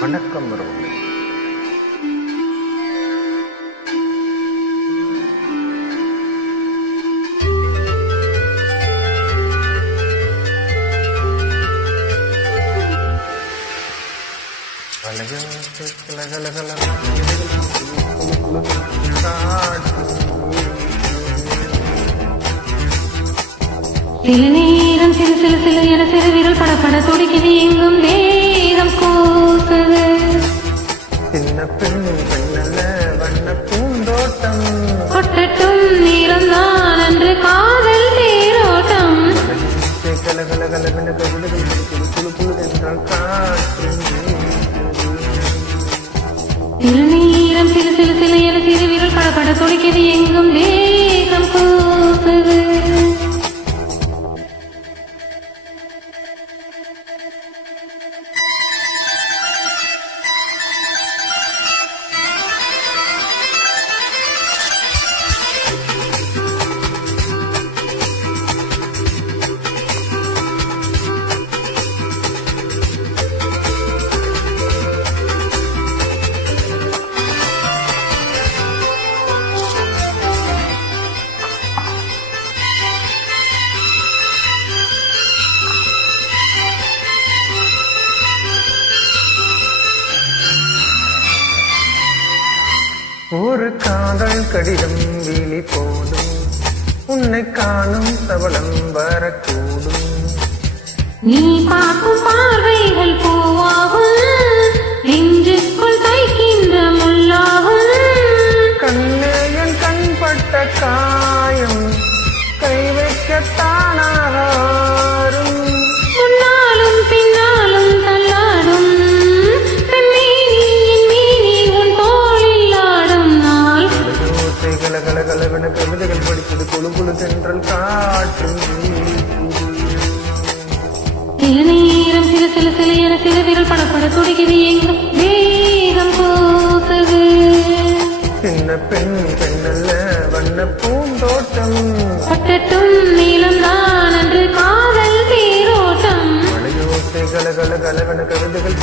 வணக்கம் உறவுகளே. சில நேரம் சிறு சிறு சிறு என சிறு விரல் படப்பட துடிக்குது, எங்கும் தேகம் கூசுது. சின்ன பெண்ணும் பெண்ணல்ல வண்ண பூந்தோட்டம், கொட்டட்டும் நீளம் தான் அன்று காதல் தேரோட்டம். கலகலகலவென கவிதைகள் குழு குழு குழு என்றால் காற்று. சில நேரம் சிறு சிறு சிறு என சிறு விரல் படப்பட துடிக்குது, எங்கும் தேகம் கூசுது. ஒரு காதல் கடிதம் விழி போடும், உன்னை காணும் சபலம் வரக்கூடும். நீ பார்க்கும் பார்வைகள் பூவாகும், நெஞ்சுக்குள் தைக்கின்ற முள்ளாகும். கண்ணே என் கண்பட்ட காயம் கை வைக்கத்தானாக ஆறும். முன்னாலும் பின்னாலும் தள்ளாடும் செம்மீனியின் மீனி உன் தோளில் ஆடும் நாள். ஓசை கலகலகலவென கவிதைகள் படிப்பது குழு குழு தென்றல் காற்று. சில நேரம் சிறு சிறு சிறு என சிறு விரல் படப்பட துடிக்குது, எங்கும் தேகம் கூசுது. சின்ன பெண் பெண்ணல்ல வண்ண பூந்தோட்டம், கொட்டட்டும் நீளம் தான் அன்று காதல் தேரோட்டம். மலையோசை கலகலகலவென கவிதைகள்